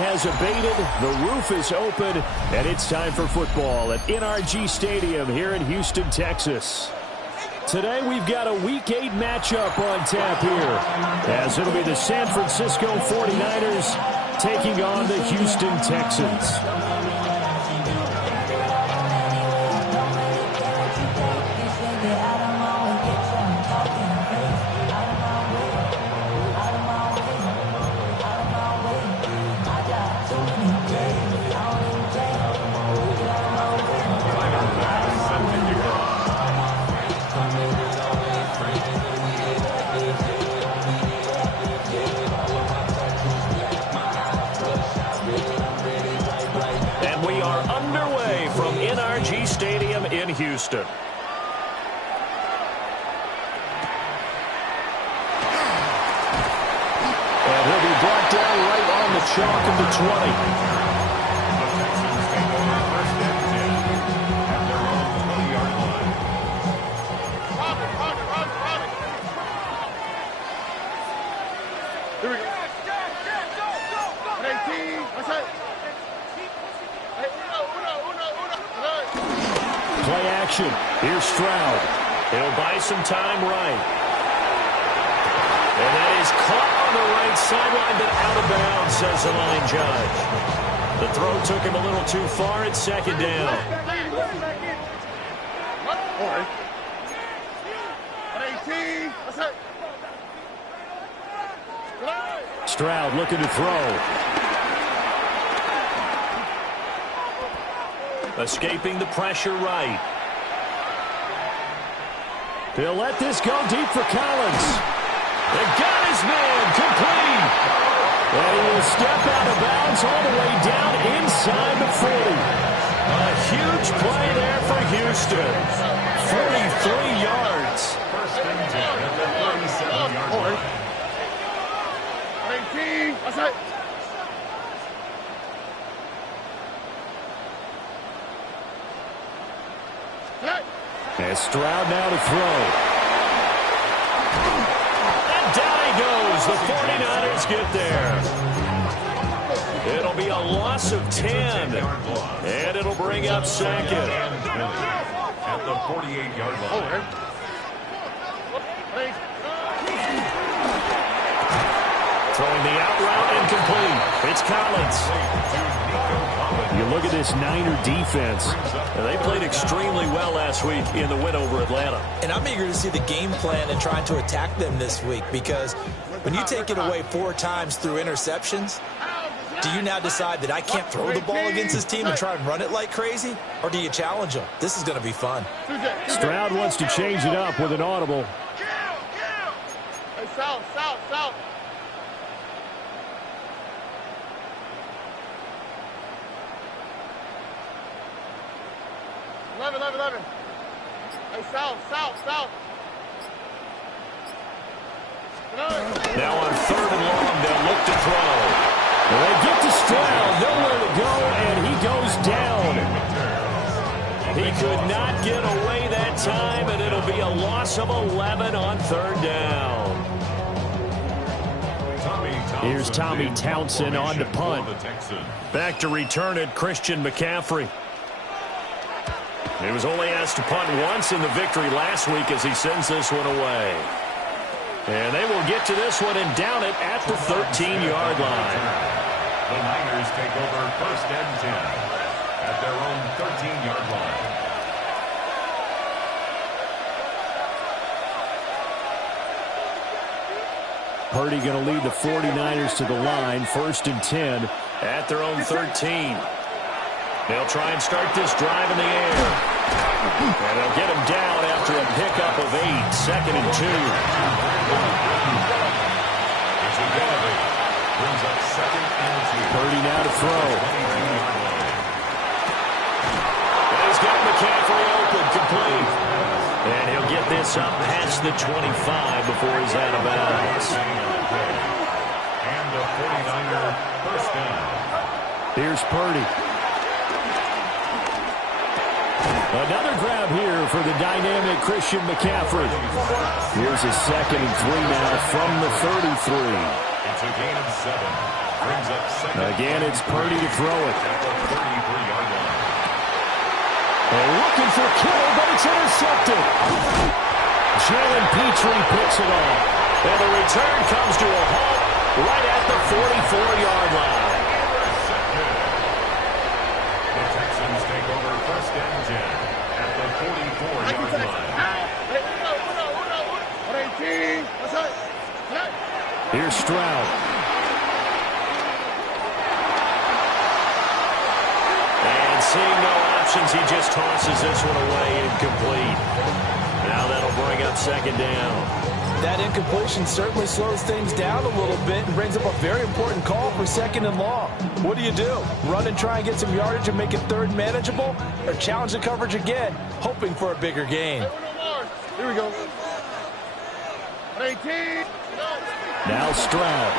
has abated, the roof is open, and it's time for football at NRG Stadium here in Houston, Texas. Today we've got a Week 8 matchup on tap here, as it'll be the San Francisco 49ers taking on the Houston Texans. Houston. And he'll be brought down right on the chalk of the 20. Here we go. Play action. Here's Stroud. He'll buy some time right. And that is caught on the right sideline, but out of bounds, says the line judge. The throw took him a little too far at second down. Stroud looking to throw. Escaping the pressure right. He'll let this go deep for Collins. They got his man complete. And he will step out of bounds all the way down inside the 40. A huge play there for Houston. 43 yards. First and 10 at the 37-yard line. 18. That's it. And Stroud now to throw. And down he goes. The 49ers get there. It'll be a loss of 10. And it'll bring up second. At the 48-yard line. Throwing the out route incomplete. It's Collins. You look at this Niner defense. They played extremely well last week in the win over Atlanta. And I'm eager to see the game plan and trying to attack them this week, because when you take it away 4 times through interceptions, do you now decide that I can't throw the ball against this team and try and run it like crazy? Or do you challenge them? This is going to be fun. Stroud wants to change it up with an audible. Hey, south. 11. Hey, south. Now on 3rd and long, they'll look to throw. They get to Stroud, nowhere to go, and he goes down. He could not get away that time, and it'll be a loss of 11 on 3rd down. Here's Tommy Townsend on to punt. Back to return it, Christian McCaffrey. He was only asked to punt once in the victory last week as he sends this one away. And they will get to this one and down it at the 13-yard line. The Niners take over 1st and 10 at their own 13-yard line. Purdy going to lead the 49ers to the line, 1st and 10 at their own 13. They'll try and start this drive in the air. And they'll get him down after a pickup of 8, 2nd and 2. Brings up 2nd and 2. Purdy now to throw. And he's got McCaffrey open, complete. And he'll get this up past the 25 before he's out of bounds. And the 49er 1st down. Here's Purdy. Another grab here for the dynamic Christian McCaffrey. Here's a 2nd and 3 now from the 33. It's a gain of 7. Brings up second. Again, it's Purdy to throw it. At the 33-yard line. They're looking for Kittle, but it's intercepted. Jalen Petrie picks it off. And the return comes to a halt right at the 44-yard line. The Texans take over first and 10 at the 44-yard line. Here's Stroud. And seeing no options, he just tosses this one away, incomplete. Now that'll bring up second down. That incompletion certainly slows things down a little bit and brings up a very important call for second and long. What do you do? Run and try and get some yardage and make it third manageable? Or challenge the coverage again, hoping for a bigger gain? Here we go. 18. Now Stroud.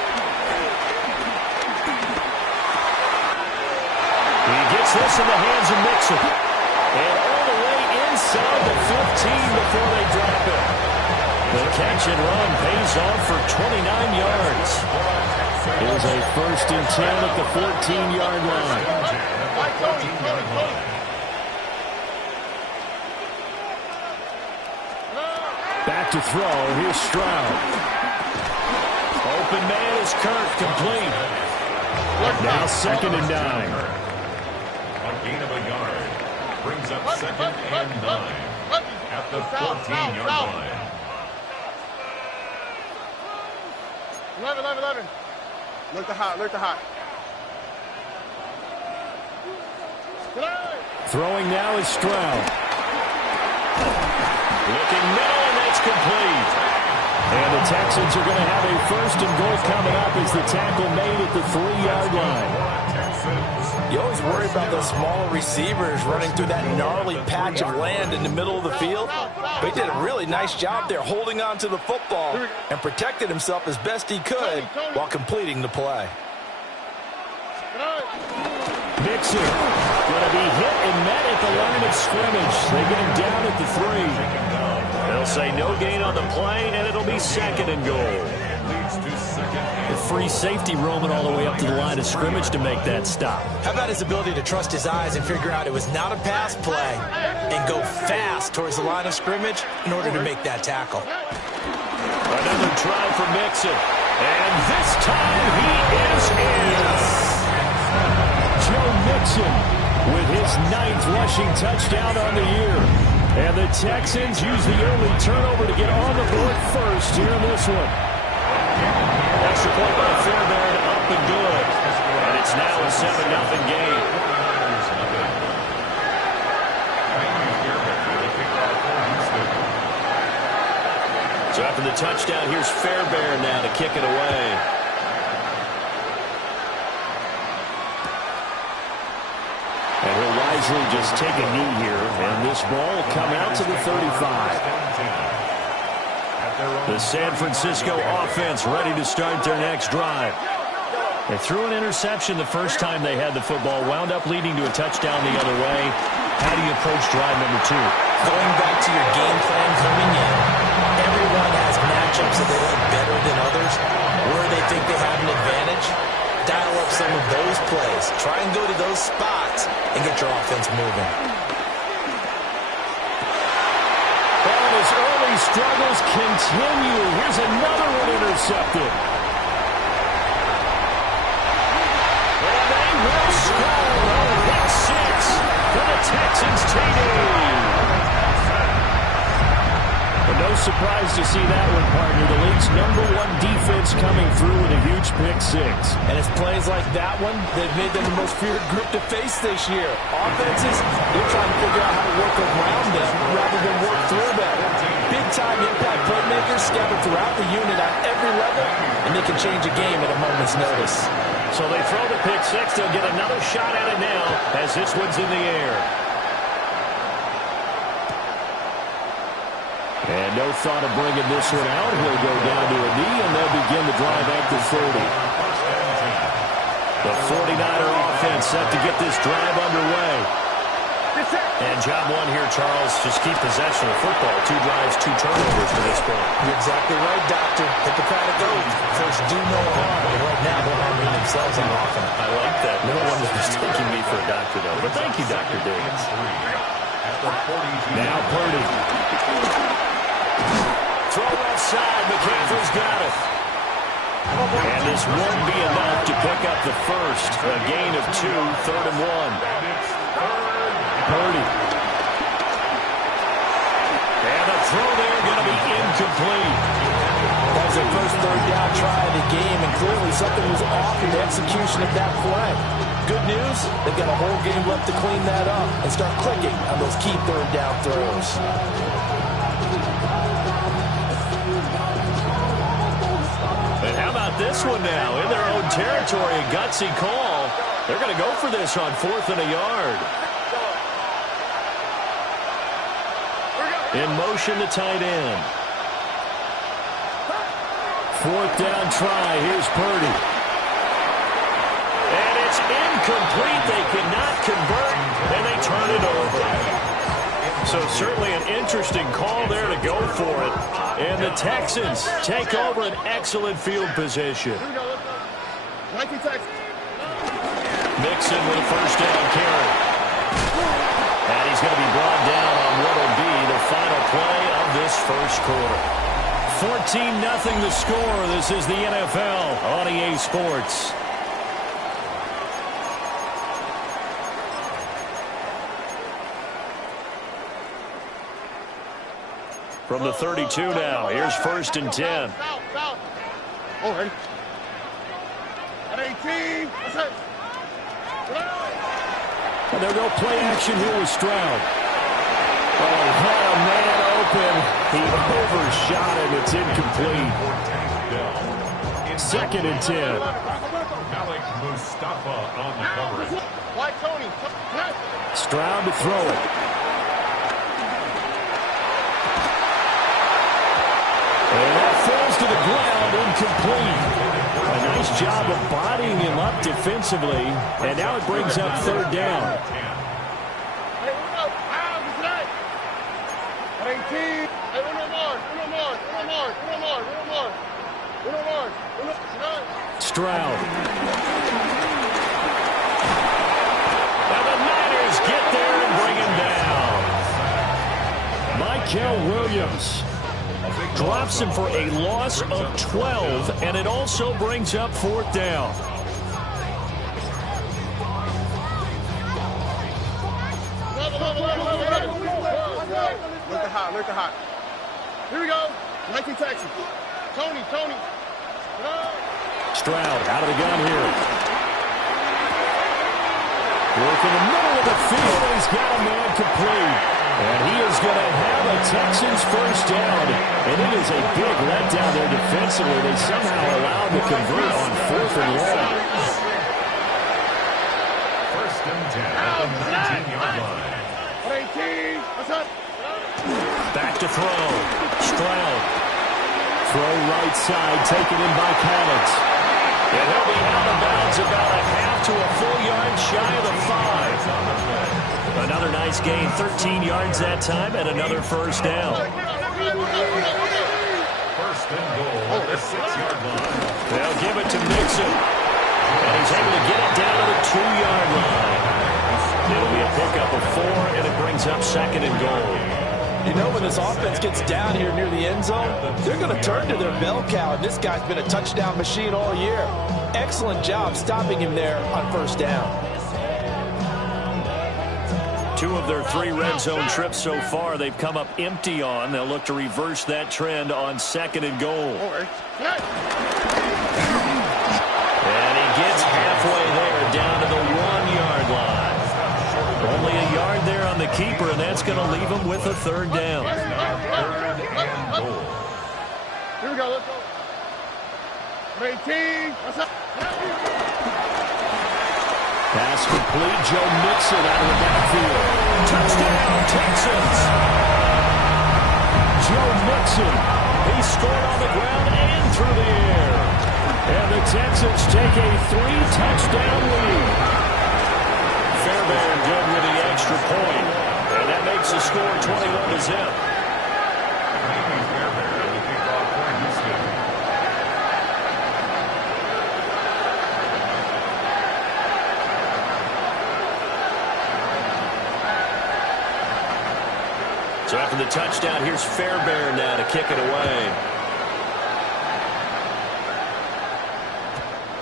He gets this in the hands of Mixon. And all the way inside the 15 before they drop it. The catch and run pays off for 29 yards. Here's a first and 10 at the 14-yard line. Back to throw. Here's Stroud. Open man is Kirk, complete. Now second and 9. A gain of a yard. Brings up second and 9 at the 14-yard line. 11. Look the hot. Throwing now is Stroud. Looking middle, and that's complete. And the Texans are going to have a first and goal coming up as the tackle made at the 3-yard line. You always worry about those smaller receivers running through that gnarly patch of land in the middle of the field. But he did a really nice job there holding on to the football and protected himself as best he could while completing the play. Mixon going to be hit and met at the line of scrimmage. They get him down at the 3. They'll say no gain on the play, and it'll be second and goal. The free safety roaming all the way up to the line of scrimmage to make that stop. How about his ability to trust his eyes and figure out it was not a pass play and go fast towards the line of scrimmage in order to make that tackle. Another try for Mixon. And this time he is in. Joe Mixon with his 9th rushing touchdown on the year. And the Texans use the early turnover to get on the board first here in this one. Extra point by Fairbairn, up and good. And it's now a 7-0 game. So after the touchdown, here's Fairbairn now to kick it away. And he'll wisely just take a knee here, and this ball will come out to the 35. The San Francisco offense ready to start their next drive. They threw an interception the first time they had the football, wound up leading to a touchdown the other way. How do you approach drive number 2? Going back to your game plan coming in, everyone has matchups that they like better than others, where they think they have an advantage. Dial up some of those plays. Try and go to those spots and get your offense moving. And his early struggles continue. Here's another one intercepted. And they will score on pick 6 for the Texans TD. But no surprise to see that one, partner. The league's #1 defense coming through with a huge pick 6. And it's plays like that one that made them the most feared group to face this year. Offenses, they're trying to figure out how to work around them rather than work through them. Big-time impact playmakers scattered throughout the unit on every level, and they can change a game at a moment's notice. So they throw the pick 6. They'll get another shot at it now as this one's in the air. And no thought of bringing this one out. He'll go down to a knee, and they'll begin the drive at the 30. The 49er offense set to get this drive underway. And job one here, Charles, just keep possession of the football. 2 drives, 2 turnovers to this point. You're exactly right, Doctor. Hippocratic oath. First, do no harm. And right now, they're harming themselves on offense. I like that. No one was mistaking me for a doctor, though. But thank you, Dr. Davis. Now Purdy. Throw left side. McCaffrey's got it. And this won't be enough to pick up the first. A gain of 2, 3rd and 1. Purdy. And the throw there going to be incomplete. That was their first 3rd down try of the game, and clearly something was off in the execution of that play. Good news, they've got a whole game left to clean that up and start clicking on those key 3rd down throws. And how about this one now? In their own territory, a gutsy call. They're going to go for this on 4th and a yard. In motion to tight end. 4th down try. Here's Purdy. And it's incomplete. They cannot convert, and they turn it over. So certainly an interesting call there to go for it. And the Texans take over an excellent field position. Mixon with a 1st down carry. And he's going to be brought down on what will be the final play of this first quarter. 14-0 the score. This is the NFL on EA Sports. From the 32 now, here's 1st and 10. Oh, ready? At 18. That's it. And they'll go play action here with Stroud. Oh, had a man open. He overshot it. It's incomplete. 2nd and 10. Malik Mustafa on the coverage. Why, Tony? Stroud to throw it. And that falls to the ground, incomplete. A nice job of bodying him up defensively. And now it brings up 3rd down. Stroud. And the Niners get there and bring him down. Michael Williams drops him for a loss of 12, and it also brings up 4th down. Look at hot. Here we go. 19 Texas. Tony. Stroud out of the gun here. Work in the middle of the field, and he's got a man complete. And he is going to have a Texans 1st down. And it is a big letdown there defensively. They somehow allowed to convert on 4th and long. 1st and 10 at the 19-yard line. 18. What's up? Back to throw. Stroud. Throw right side, taken in by Collins. And he'll be out of bounds about a half to a full yard shy of the 5. Another nice gain, 13 yards that time, and another 1st down. 1st and goal at the 6-yard line. They'll give it to Mixon. And he's able to get it down to the 2-yard line. It'll be a pickup of 4, and it brings up 2nd and goal. You know, when this offense gets down here near the end zone, they're going to turn to their bell cow, and this guy's been a touchdown machine all year. Excellent job stopping him there on 1st down. 2 of their 3 red zone trips so far they've come up empty on. They'll look to reverse that trend on 2nd and goal. And he gets halfway there, down to the 1-yard line. Only a yard there on the keeper, and that's going to leave him with a 3rd down. Here we go. Let's go. 18. What's up? Pass complete. Joe Mixon out of the backfield. Touchdown, Texans. Joe Mixon. He scored on the ground and through the air. And the Texans take a 3-touchdown lead. Fairbairn good with the extra point. 21 to zip. Amy Fairbairn on the kickoff for Houston. So after the touchdown, here's Fairbairn now to kick it away.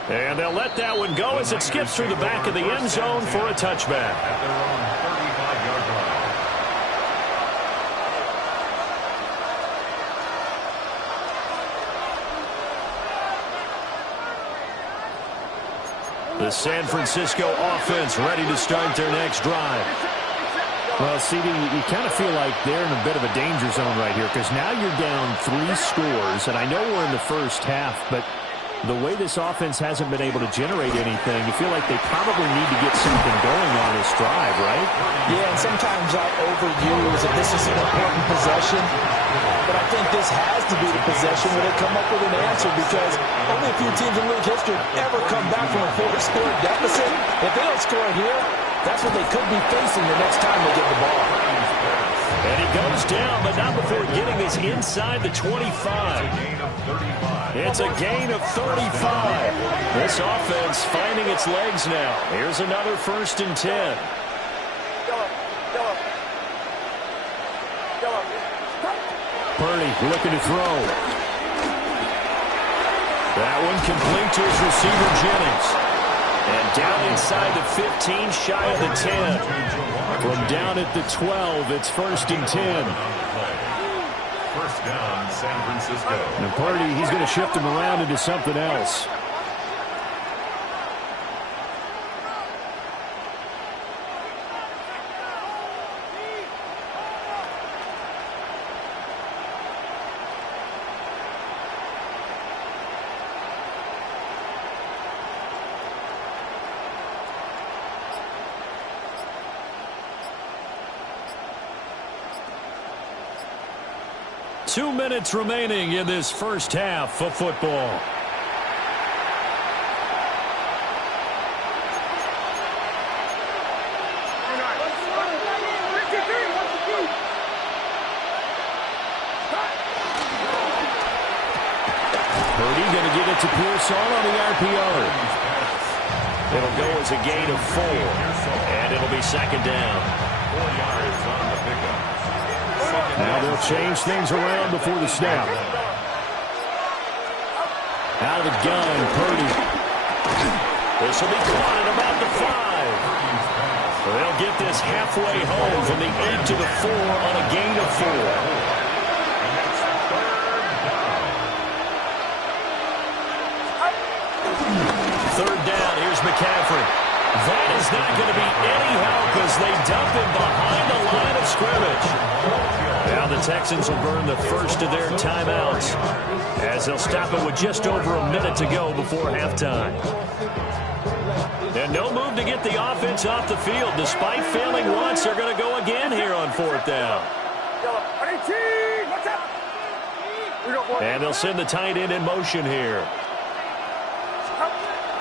And they'll let that one go as it skips through the back of the end zone for a touchback. At their own 35-yard line. The San Francisco offense ready to start their next drive. Well, CD, you kind of feel like they're in a bit of a danger zone right here because now you're down 3 scores, and I know we're in the first half, but the way this offense hasn't been able to generate anything, you feel like they probably need to get something going on this drive, right? Yeah, and sometimes I overuse that this is an important possession, but I think this has to be the possession where they come up with an answer because only a few teams in league history ever come back from a 4-score deficit. If they don't score here, that's what they could be facing the next time they get the ball. And he goes down, but not before getting this inside the 25. It's a gain of 35. This offense finding its legs now. Here's another 1st and 10. Purdy looking to throw. That one complete to his receiver, Jennings. And down inside the 15, shy of the 10. From down at the 12, it's 1st and 10. First down, San Francisco. Now Purdy, he's going to shift him around into something else. Two minutes remaining in this first half of football. Purdy going to give it to Pearson on the RPO. It'll go as a gain of 4, and it'll be 2nd down. 4 yards on the pickup. Now they'll change things around before the snap. Out of the gun, Purdy. This will be caught at about the 5. They'll get this halfway home from the 8 to the 4 on a gain of 4. Third down, here's McCaffrey. That is not going to be any help as they dump him behind the line of scrimmage. Now the Texans will burn the first of their timeouts as they'll stop it with just over a minute to go before halftime. And no move to get the offense off the field. Despite failing once, they're going to go again here on 4th down. And they'll send the tight end in motion here.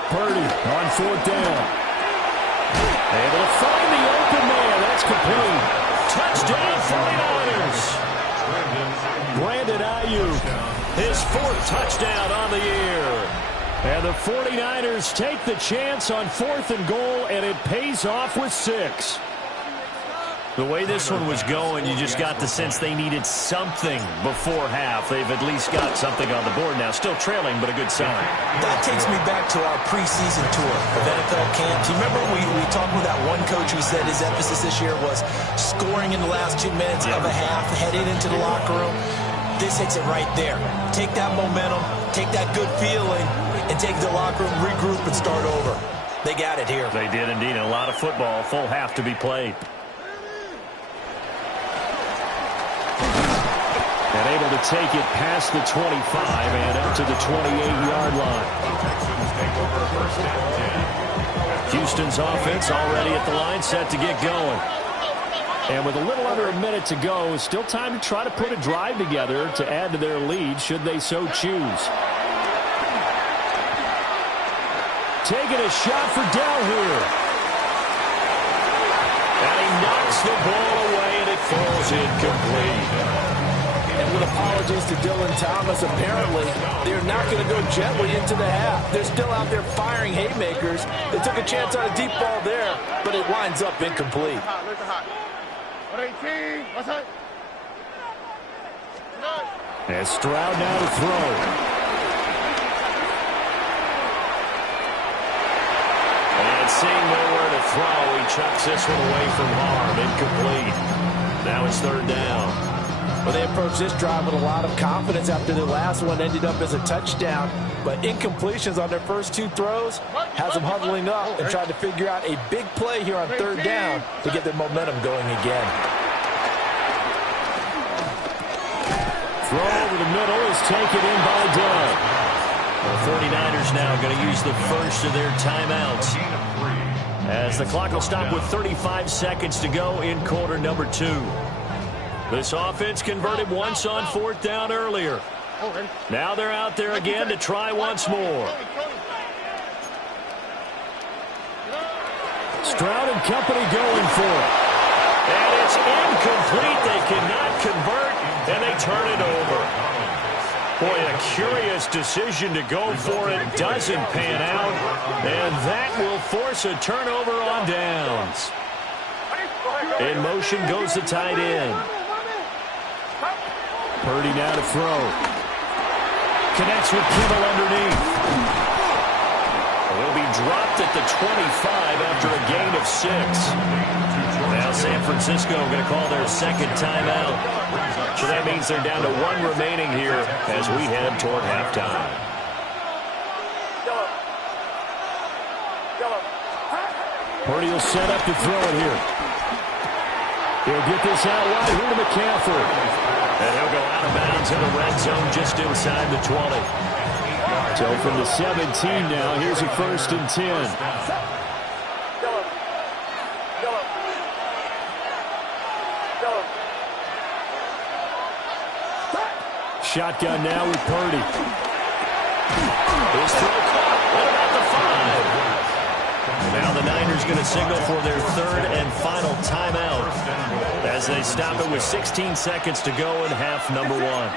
Purdy on 4th down. Able to find the open man. That's complete. Touchdown 49ers. Brandon Ayuk, his 4th touchdown on the year. And the 49ers take the chance on 4th and goal, and it pays off with 6. The way this one was going, you just got the sense they needed something before half. They've at least got something on the board now. Still trailing, but a good sign. That takes me back to our preseason tour of NFL camps. You remember we talked with that one coach who said his emphasis this year was scoring in the last 2 minutes of a half, heading into the locker room. This hits it right there. Take that momentum, take that good feeling, and take the locker room, regroup, and start over. They got it here. They did indeed. A lot of football, full half to be played. And able to take it past the 25 and up to the 28-yard line. Houston's offense already at the line, set to get going. And with a little under a minute to go, still time to try to put a drive together to add to their lead should they so choose. Taking a shot for Dell here. And he knocks the ball away, and it falls is incomplete. And with apologies to Dylan Thomas, apparently they're not going to go gently into the half. They're still out there firing haymakers. They took a chance on a deep ball there, but it winds up incomplete. And Stroud now to throw. And seeing nowhere to throw, he chucks this one away from harm. Incomplete. Now it's third down. Well, they approached this drive with a lot of confidence after their last one ended up as a touchdown. But incompletions on their first two throws has them huddling up and trying to figure out a big play here on third down to get their momentum going again. Throw over the middle is taken in by Doug. The 49ers now going to use the first of their timeouts, as the clock will stop with 35 seconds to go in quarter number 2. This offense converted once on fourth down earlier. Now they're out there again to try once more. Stroud and company going for it. And it's incomplete. They cannot convert, and they turn it over. Boy, a curious decision to go for it. Doesn't pan out, and that will force a turnover on downs. In motion goes the tight end. Purdy now to throw. Connects with Kittle underneath. Will be dropped at the 25 after a gain of 6. Now San Francisco going to call their second timeout. So that means they're down to 1 remaining here as we head toward halftime. Purdy will set up to throw it here. He'll get this out wide here to McCaffrey. And he'll go out of bounds in the red zone just inside the 20. So from the 17 now, here's a first and 10. Shotgun now with Purdy. His throw caught. What about the 5? Now the Niners going to signal for their third and final timeout as they stop it with 16 seconds to go in half number 1.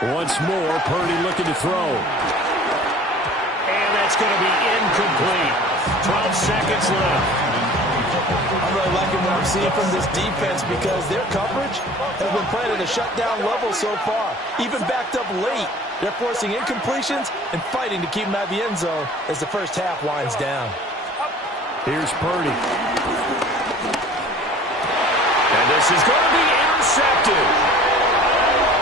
Once more, Purdy looking to throw. And that's going to be incomplete. 12 seconds left. I'm really liking what I'm seeing from this defense because their coverage has been playing at a shutdown level so far. Even backed up late, they're forcing incompletions and fighting to keep them out of the end zone as the first half winds down. Here's Purdy. And this is going to be intercepted.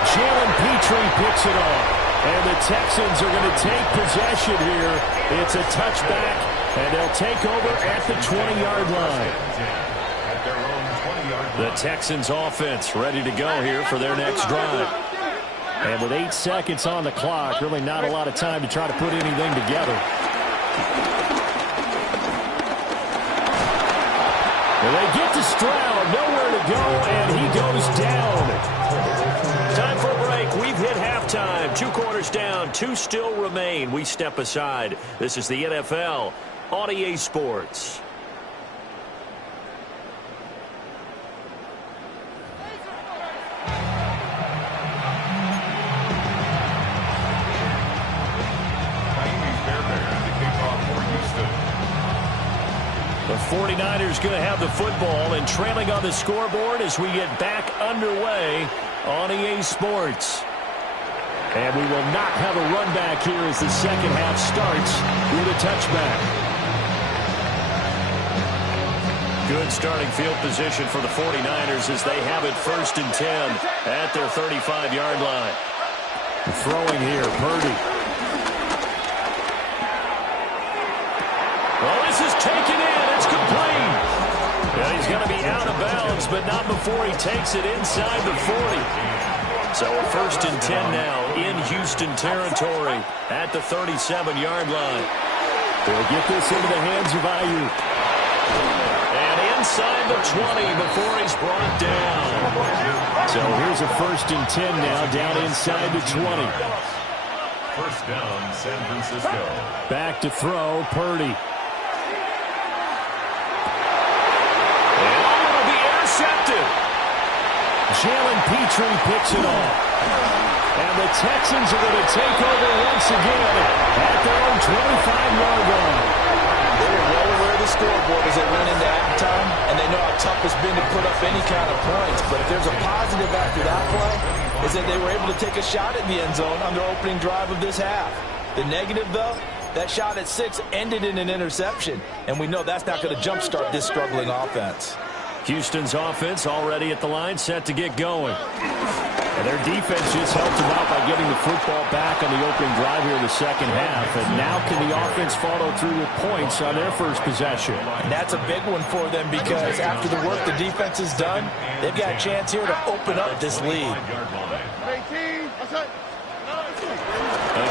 Jalen Petrie picks it off. And the Texans are going to take possession here. It's a touchback, and they'll take over at the 20-yard line. The Texans offense ready to go here for their next drive. And with 8 seconds on the clock, really not a lot of time to try to put anything together. And they get to Stroud, nowhere to go, and he goes down. Time for a break. We've hit halftime. 2 quarters down, 2 still remain. We step aside. This is the NFL on EA Sports. The 49ers going to have the football and trailing on the scoreboard as we get back underway on EA Sports. And we will not have a run back here as the second half starts with a touchback. Good starting field position for the 49ers as they have it 1st and 10 at their 35-yard line. Throwing here, Purdy. Well, this is taken in. It's complete. he's going to be out of bounds, but not before he takes it inside the 40. So a 1st and 10 now in Houston territory at the 37-yard line. They'll get this into the hands of HOU. And inside the 20 before he's brought down. So here's a 1st and 10 now down inside the 20. 1st down, San Francisco. Back to throw, Purdy. And it'll be intercepted. Jalen Petrie picks it off. And the Texans are going to take over once again at their own 25-yard line. They were well aware of the scoreboard as they went into halftime, and they know how tough it's been to put up any kind of points. But if there's a positive after that play, is that they were able to take a shot at the end zone on their opening drive of this half. The negative, though, that shot at 6 ended in an interception, and we know that's not going to jumpstart this struggling offense. Houston's offense already at the line, set to get going. And their defense just helped them out by getting the football back on the opening drive here in the second half. And now can the offense follow through with points on their first possession? And that's a big one for them because after the work the defense has done, they've got a chance here to open up this lead.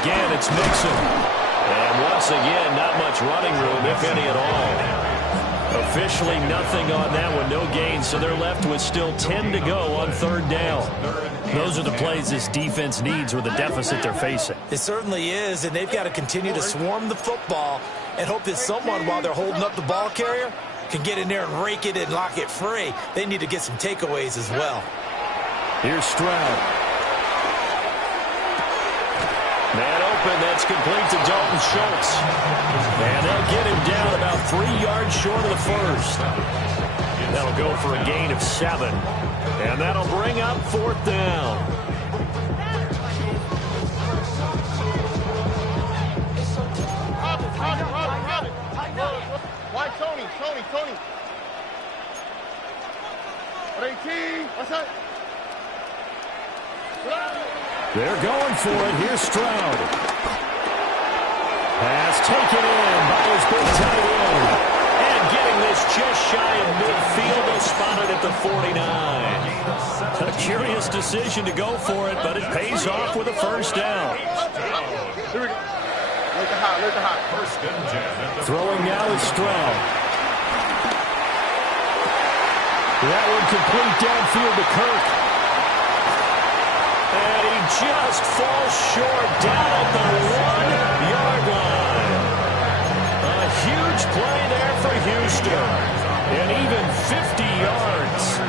Again, it's Mixon. And once again, not much running room, if any at all. Officially nothing on that one, no gain, so they're left with still 10 to go on 3rd down. Those are the plays this defense needs with the deficit they're facing. It certainly is, and they've got to continue to swarm the football and hope that someone, while they're holding up the ball carrier, can get in there and rake it and lock it free. They need to get some takeaways as well. Here's Stroud. Man open, that's complete to Dalton Schultz. And they'll get him down about 3 yards short of the first. That'll go for a gain of 7. And that'll bring up 4th down. Why Tony? What's that? They're going for it. Here's Stroud. Pass taken in by his big tight end. And getting this just shy of midfield, they'll spot it at the 49. A curious decision to go for it, but it pays off with a 1st down. Here we go. Look at high. 1st and 10. Throwing now is Stroud. That one complete downfield to Kirk. And he just falls short down at the 1-yard line. A huge play there for Houston. And even 50 yards.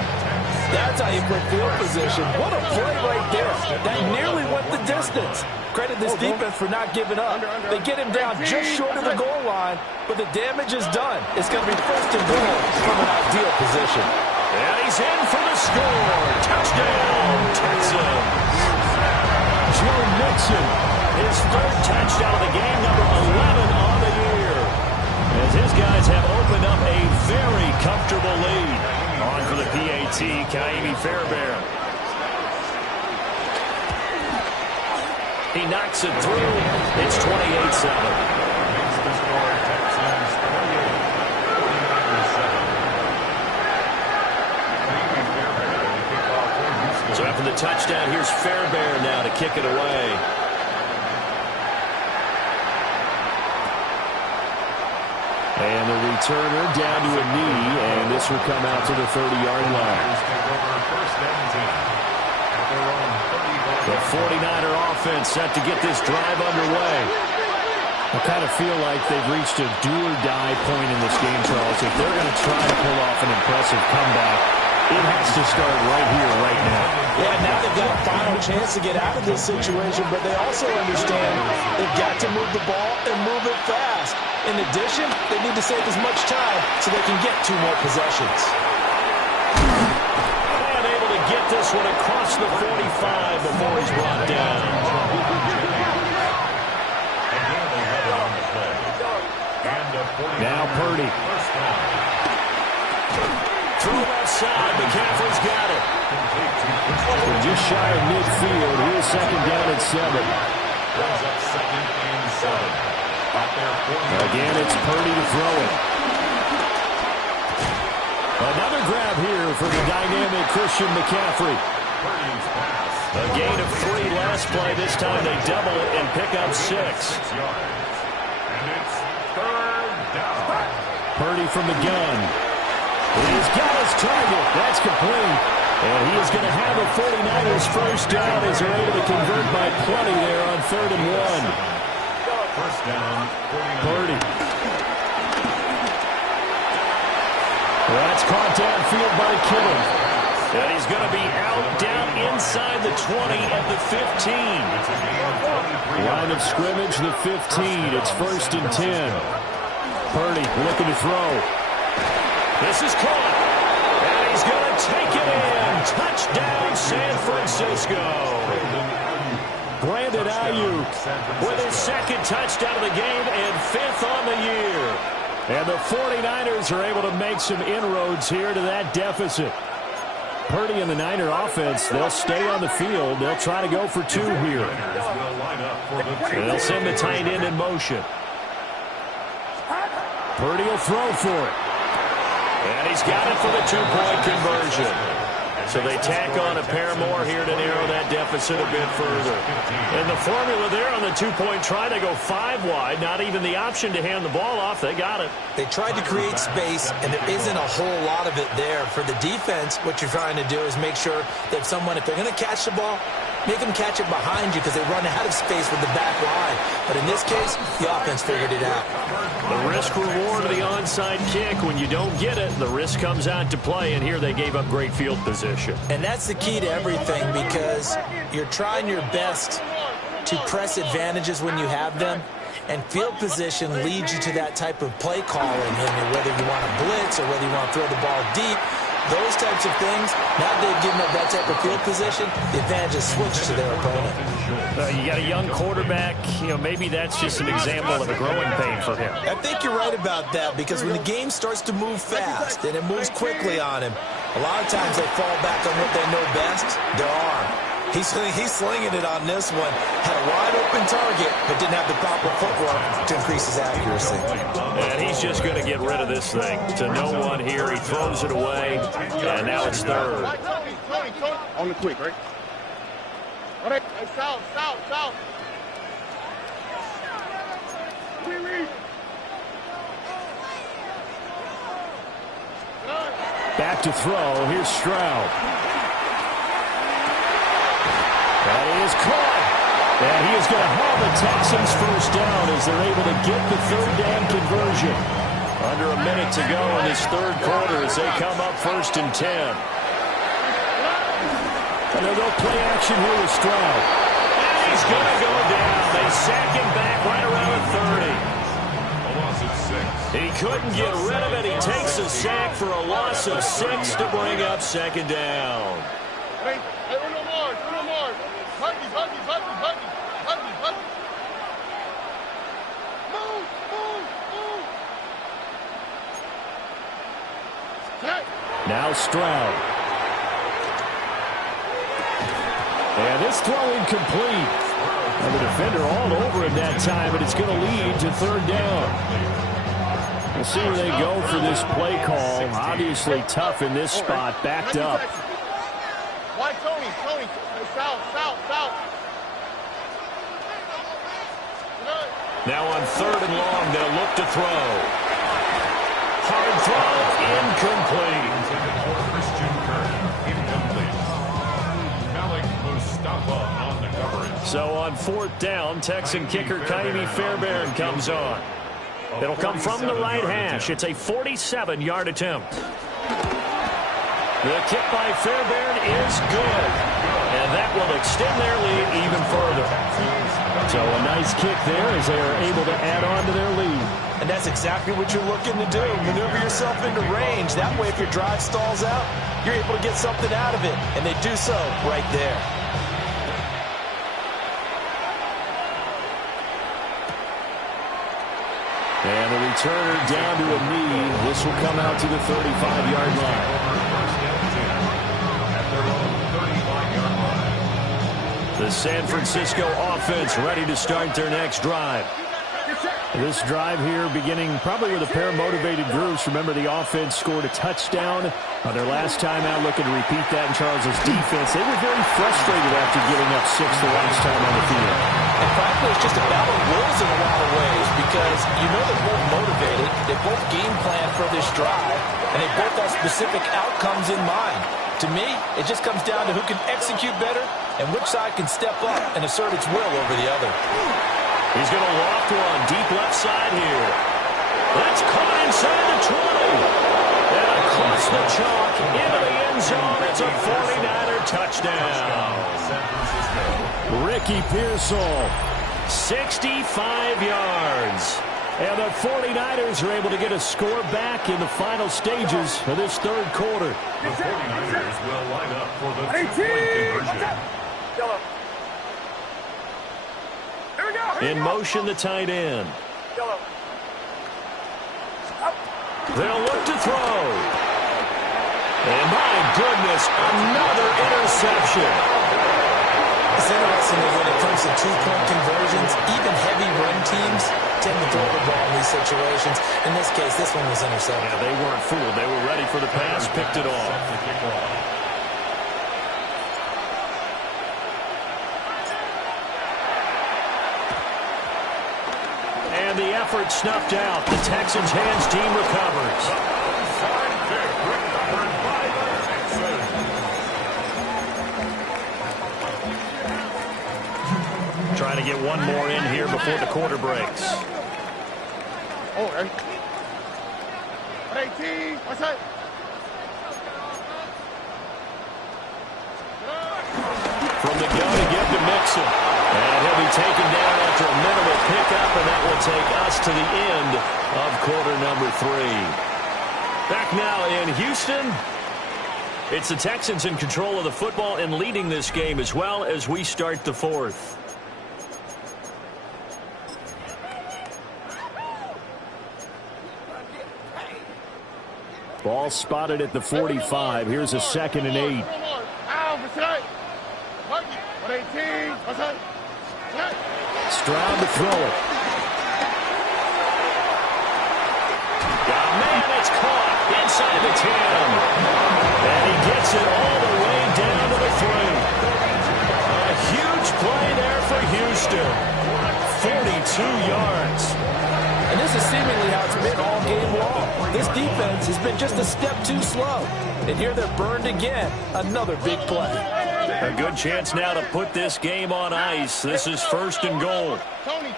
That's how you put field position. What a play right there. That nearly went the distance. Credit this defense for not giving up. They get him down just short of the goal line, but the damage is done. It's going to be 1st and goal from an ideal position. And he's in for the score. Touchdown, Texans. Joe Mixon, his 3rd touchdown of the game, number 11 on the year. As his guys have opened up a very comfortable lead. On for the PAT, Kaimi Fairbairn. He knocks it through. It's 28-7. So after the touchdown, here's Fairbairn now to kick it away. And the returner down to a knee, and this will come out to the 30-yard line. The 49er offense set to get this drive underway. I kind of feel like they've reached a do-or-die point in this game, Charles. If they're going to try to pull off an impressive comeback, it has to start right here, right now. Yeah, now they've got a final chance to get out of this situation, but they also understand they've got to move the ball and move it fast. In addition, they need to save as much time so they can get 2 more possessions. And able to get this one across the 45 before he's brought down. Now Purdy. Through left side, McCaffrey's got it. We're just shy of midfield. Here's 2nd down and 7. Again, it's Purdy to throw it. Another grab here for the dynamic Christian McCaffrey. A gain of 3 last play. This time they double it and pick up 6. And it's third down. Purdy from the gun. He's got his target. That's complete. And he is going to have a 49ers first down as they're able to convert by plenty there on 3rd and 1. First down, 49ers. Purdy. That's caught downfield by Kittle. And he's going to be out down inside the 20 at the 15. Line of scrimmage, the 15. It's 1st and 10. Purdy looking to throw. This is caught. And he's going to take it in. Touchdown, San Francisco. Brandon Ayuk with his 2nd touchdown of the game and 5th on the year. And the 49ers are able to make some inroads here to that deficit. Purdy and the Niner offense, they'll stay on the field. They'll try to go for 2 here. They'll send the tight end in motion. Purdy will throw for it. And he's got it for the 2-point conversion. So they tack on a pair more here to narrow that deficit a bit further. And the formula there on the 2-point try, they go 5 wide. Not even the option to hand the ball off. They got it. They tried to create space, and there isn't a whole lot of it there. For the defense, what you're trying to do is make sure that if they're going to catch the ball, make them catch it behind you because they run out of space with the back line. But in this case, the offense figured it out. The risk-reward of the onside kick. When you don't get it, the risk comes out to play, and here they gave up great field position. And that's the key to everything because you're trying your best to press advantages when you have them, and field position leads you to that type of play calling. And whether you want to blitz or whether you want to throw the ball deep, those types of things, now they've given up that type of field position, the advantage is switched to their opponent. You got a young quarterback, maybe that's just an example of a growing pain for him. I think you're right about that because when the game starts to move fast and it moves quickly on him, a lot of times they fall back on what they know best, their arm. He's slinging it on this one. Had a wide-open target, but didn't have the proper footwork to increase his accuracy. And he's just going to get rid of this thing. To no one here. He throws it away, and now it's 3rd. On the quick, right? All right. Hey, south. Back to throw. Here's Stroud. That is caught. And he is going to have the Texans first down as they're able to get the 3rd down conversion. Under a minute to go in this 3rd quarter as they come up 1st and 10. And they'll play action here with Stroud. And he's going to go down. They sack him back right around the 30. A loss of 6. He couldn't get rid of it. He takes a sack for a loss of 6 to bring up 2nd down. Hey, Uno Mars. Huggy. Move. Now Stroud. And this throw incomplete. And the defender all over him that time, but it's going to lead to 3rd down. We'll see where they go for this play call. Obviously tough in this spot, backed up. Why, Tony? South. Now on 3rd and long, they'll look to throw. Hard throw, incomplete. Christian Kirk, incomplete. Malik Mustafa on the coverage. So on 4th down, Texan kicker Kaimi Fairbairn comes on. It'll come from the right hash. It's a 47-yard attempt. The kick by Fairbairn is good. And that will extend their lead even further. So a nice kick there as they are able to add on to their lead. And that's exactly what you're looking to do. Maneuver yourself into range. That way, if your drive stalls out, you're able to get something out of it. And they do so right there. And the returner down to a knee. This will come out to the 35-yard line. The San Francisco offense ready to start their next drive. This drive here beginning probably with a pair of motivated groups. Remember, the offense scored a touchdown on their last time out, looking to repeat that in Charles's defense. They were very frustrated after giving up 6 the last time on the field. And frankly, it's just a battle of wills in a lot of ways because you know they're both motivated, they both game plan for this drive, and they both have specific outcomes in mind. To me, it just comes down to who can execute better and which side can step up and assert its will over the other. He's going to loft one deep left side here. That's caught inside the 20. And across the chalk into the end zone. It's a 49er touchdown. Ricky Pearsall, 65 yards. And the 49ers are able to get a score back in the final stages of this third quarter. The 49ers will line up for the two-point conversion. In motion, the tight end. They'll look to throw. And my goodness, another interception. It's interesting that when it comes to two-point conversions, even heavy run teams tend to throw the ball in these situations. In this case, this one was intercepted. Yeah, they weren't fooled. They were ready for the pass, picked it off. And the effort snuffed out. The Texans' hands team recovers. Trying to get one more in here before the quarter breaks. Oh, 18. What's that? From the go to give to Mixon. And he'll be taken down after a minimal pickup, and that will take us to the end of quarter number 3. Back now in Houston. It's the Texans in control of the football and leading this game as well as we start the fourth. Ball spotted at the 45. Here's a 2nd and 8. Stroud to throw it. Man, it's caught inside the 10. And he gets it all the way down to the 3. A huge play there for Houston. 42 yards. And this is seemingly how it's been all game long. This defense has been just a step too slow. And here they're burned again. Another big play. A good chance now to put this game on ice. This is 1st and goal. Tony.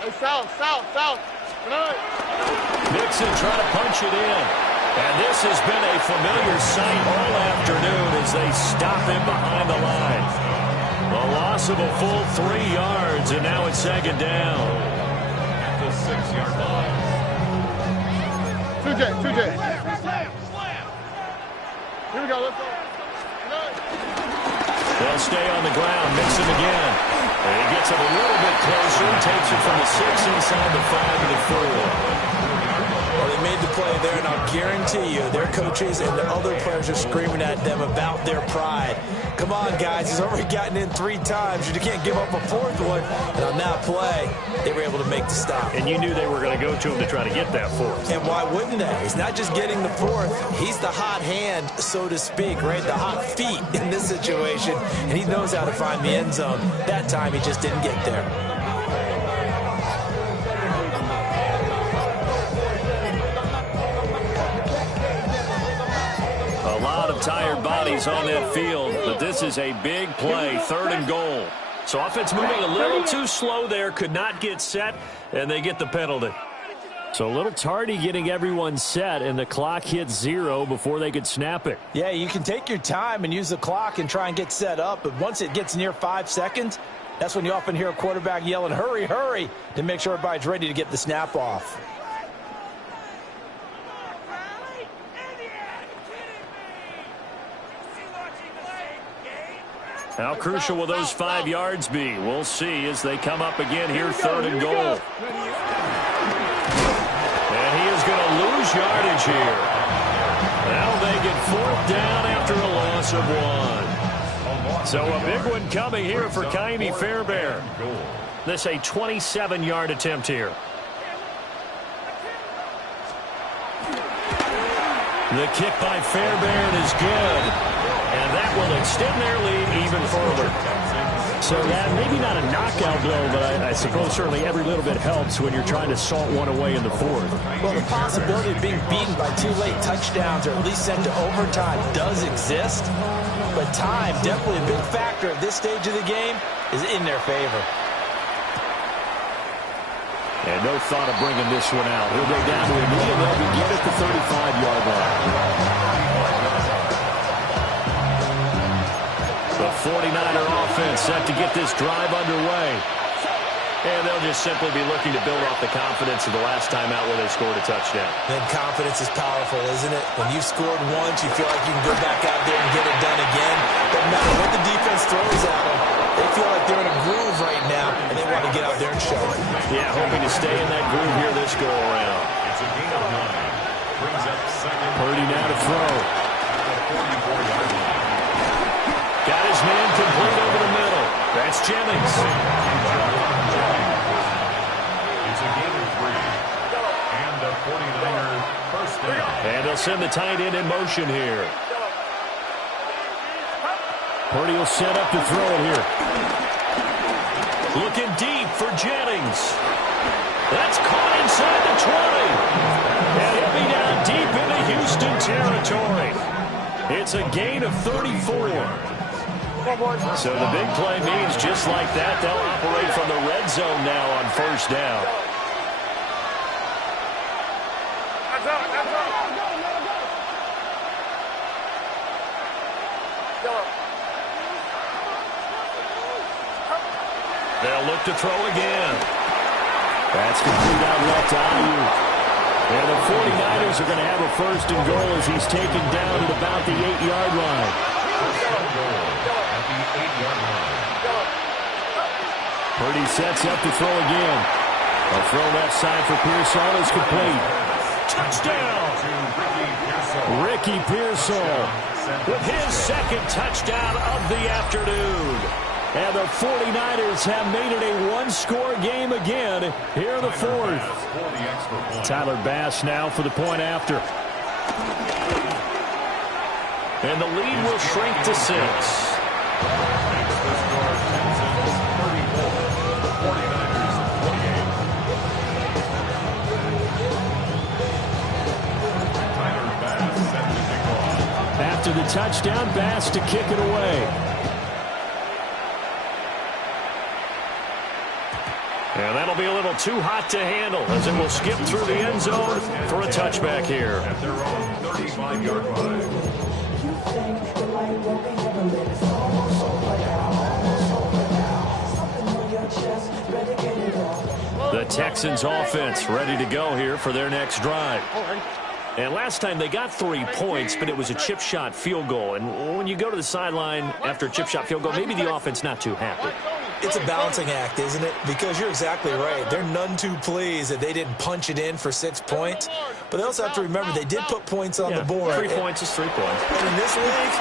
Hey, south. Mixon trying to punch it in. And this has been a familiar sight all afternoon as they stop him behind the line. A loss of a full 3 yards, and now it's 2nd down. At the 6-yard line. 2J. Here we go, let's go. They'll stay on the ground. Mixon again. And he gets it a little bit closer. Takes it from the 6 inside the 5 to the 4. Well, they made the play there, and I'll guarantee you their coaches and the other players are screaming at them about their pride. Come on, guys. He's already gotten in 3 times. You can't give up a 4th one. And on that play, they were able to make the stop. And you knew they were going to go to him to try to get that 4th. And why wouldn't they? He's not just getting the 4th. He's the hot hand, so to speak, right? The hot feet in this situation. And he knows how to find the end zone. That time, he just didn't get there. A lot of tired bodies on that field, but this is a big play, 3rd and goal. So offense moving a little too slow there, could not get set, and they get the penalty. So a little tardy getting everyone set, and the clock hits 0 before they could snap it. Yeah, you can take your time and use the clock and try and get set up, but once it gets near 5 seconds, that's when you often hear a quarterback yelling, hurry, hurry, to make sure everybody's ready to get the snap off. How crucial will those 5 yards be? We'll see as they come up again here, 3rd and goal. And he is going to lose yardage here. Now they get 4th down after a loss of 1. So a big one coming here for Kaimi Fairbairn. This a 27-yard attempt here. The kick by Fairbairn is good. And that will extend their lead even further. So that maybe not a knockout blow, but I suppose certainly every little bit helps when you're trying to salt one away in the fourth. Well, the possibility of being beaten by 2 late touchdowns or at least sent to overtime does exist. But time, definitely a big factor at this stage of the game, is in their favor. And no thought of bringing this one out. He'll go down to a knee, and they'll begin at the 35-yard line. The 49er offense set to get this drive underway. And they'll just simply be looking to build off the confidence of the last time out where they scored a touchdown. Then confidence is powerful, isn't it? When you've scored once, you feel like you can go back out there and get it done again. Doesn't matter what the defense throws at them. They feel like they're in a groove right now, and they want to get out there and show it. Yeah, hoping to stay in that groove here this go-around. It's a gain of 9. Brings up second. Purdy now to throw. The 44-yard line. Got his man complete over the middle. That's Jennings. It's a gain of 3. And a 49er first down. And they'll send the tight end in motion here. Purdy will set up to throw it here. Looking deep for Jennings. That's caught inside the 20. And he'll be down deep into Houston territory. It's a gain of 34. So the big play means just like that, they'll operate from the red zone now on first down. They'll look to throw again. That's complete out left to HOU. And the 49ers are going to have a first and goal as he's taken down at about the 8-yard line. At the 8-yard line. Purdy sets up to throw again. A throw left side for Pearsall is complete. Touchdown! Ricky Pearsall with his second touchdown of the afternoon. And the 49ers have made it a one-score game again here in the fourth. Tyler Bass now for the point after. And the lead will shrink to 6. After the touchdown, Bass to kick it away. And that'll be a little too hot to handle as it will skip through the end zone for a touchback here. At their own 35-yard line. The Texans offense ready to go here for their next drive. And last time they got 3 points, but it was a chip shot field goal. And when you go to the sideline after a chip shot field goal, maybe the offense not too happy. It's a balancing act, isn't it? Because you're exactly right. They're none too pleased that they didn't punch it in for 6 points. But they also have to remember they did put points on the board. 3 points is 3 points. And in this league,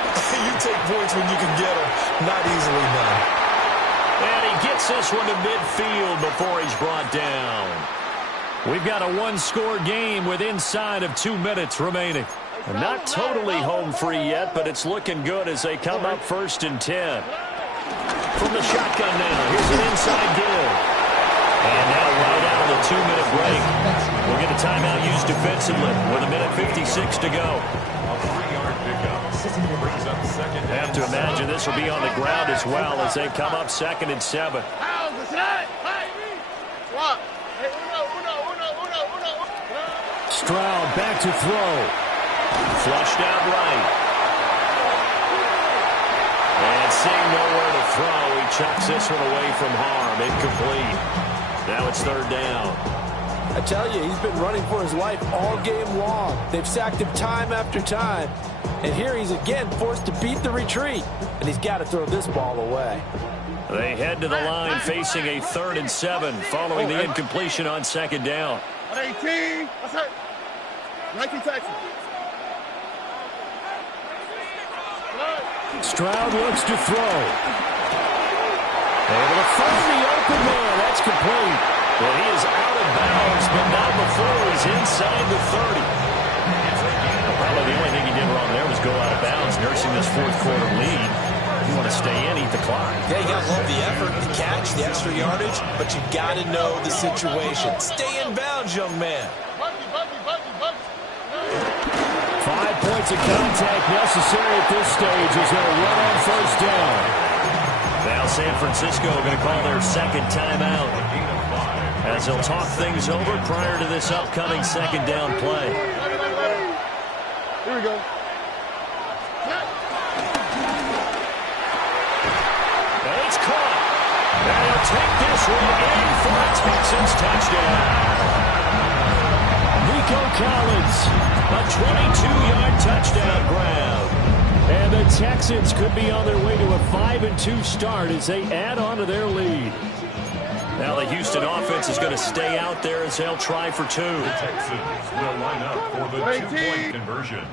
you take points when you can get them. Not easily done. And he gets this one to midfield before he's brought down. We've got a one-score game with inside of 2 minutes remaining. Not totally home free yet, but it's looking good as they come up 1st and 10. From the shotgun now, here's an inside give. And now right out of the 2-minute break. We'll get a timeout used defensively with 1:56 to go. A 3-yard pickup. Brings up second. Have to imagine this will be on the ground as well as they come up 2nd and 7. Stroud back to throw. Flushed out right. And seeing nowhere to throw, he chucks this one away from harm. Incomplete. Now it's 3rd down. I tell you, he's been running for his life all game long. They've sacked him time after time. And here he's again forced to beat the retreat. And he's got to throw this ball away. They head to the line facing a 3rd and 7 following the incompletion on 2nd down. 18. What's that? 19 Texans. Stroud looks to throw. Able to find the open man. That's complete. Well, he is out of bounds, but not before he's inside the 30. Probably the only thing he did wrong there was go out of bounds, nursing this fourth quarter lead. You want to stay in, eat the clock. Yeah, you got to love the effort, the catch, the extra yardage, but you got to know the situation. Stay in bounds, young man. 5 points of contact necessary at this stage as they'll run on first down. Now San Francisco going to call their second timeout as they'll talk things over prior to this upcoming second down play. Here we go. It's caught. And he'll take this one in for a Texans touchdown. Nico Collins, a 22-yard touchdown grab. And the Texans could be on their way to a 5-2 start as they add on to their lead. Now the Houston offense is going to stay out there as they'll try for two. The Texans will line up for the 2-point conversion.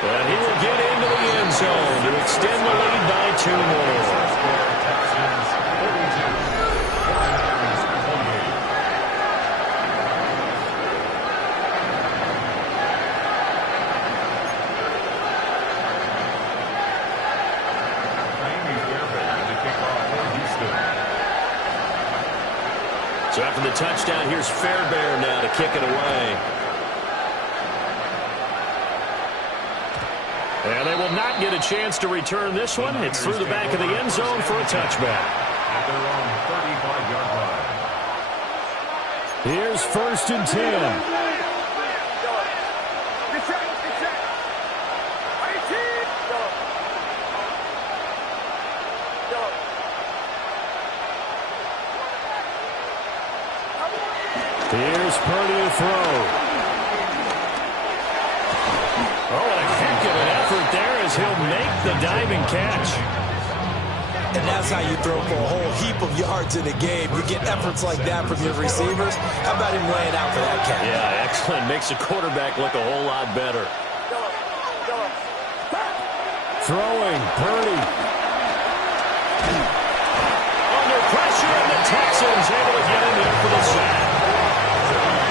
And he will get into the end zone to extend the lead by 2 more. So after the touchdown, here's Fairbairn now to kick it away. And they will not get a chance to return this one. It's through the back of the end zone for a touchback. At their own 35-yard line. Here's 1st and 10. Here's Purdy to throw. Oh, a heck of an effort there as he'll make the diving catch. And that's how you throw for a whole heap of yards in a game. You get efforts like that from your receivers. How about him laying out for that catch? Yeah, excellent. Makes the quarterback look a whole lot better. Throwing, Purdy. Under pressure, and the Texans able to get in there for the sack.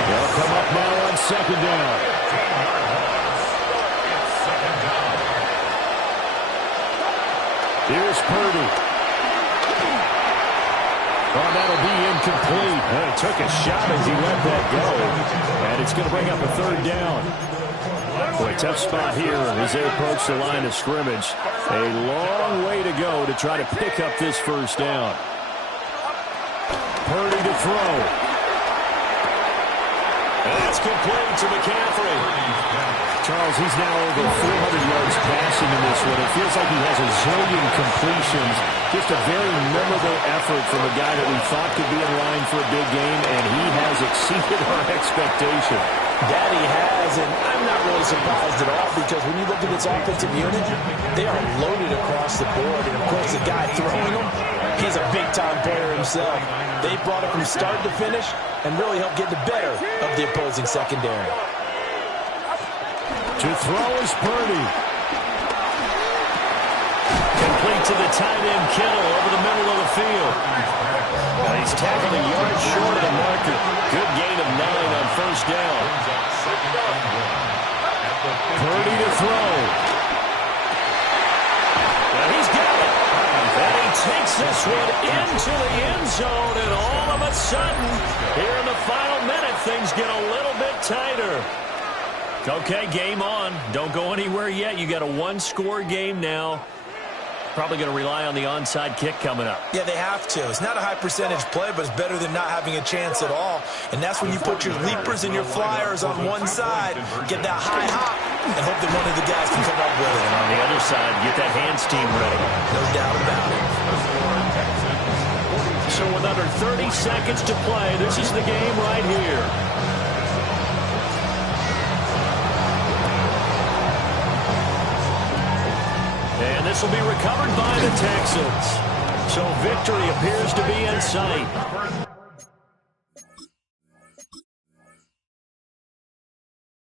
They'll come up now on second down. Here's Purdy. Oh, that'll be incomplete. And he took a shot as he let that go. And it's going to bring up a 3rd down. Boy, tough spot here as they approach the line of scrimmage. A long way to go to try to pick up this 1st down. Purdy to throw. That's complete to McCaffrey. Charles, he's now over 400 yards passing in this one. It feels like he has a zillion completions. Just a very memorable effort from a guy that we thought could be in line for a big game, and he has exceeded our expectation. That he has, and I'm not really surprised at all because when you look at this offensive unit, they are loaded across the board. And, of course, the guy throwing them, he's a big-time player himself. They brought it from start to finish and really helped get the better of the opposing secondary. To throw is Purdy. Complete to the tight end, Kittle, over the middle of the field. Now he's tackled a yard short of the marker. Good gain of 9 on 1st down. Purdy to throw. Now he's got it. And he takes this one into the end zone, and all of a sudden, here in the final minute, things get a little bit tighter. Okay, game on. Don't go anywhere yet. You got a 1-score game now. Probably going to rely on the onside kick coming up. Yeah, they have to. It's not a high percentage play, but it's better than not having a chance at all. And that's when you put your leapers and your flyers on one side, get that high hop, and hope that one of the guys can come up with it. And on the other side, get that hands team ready. No doubt about it. So with under 30 seconds to play, this is the game right here. And this will be recovered by the Texans. So victory appears to be in sight.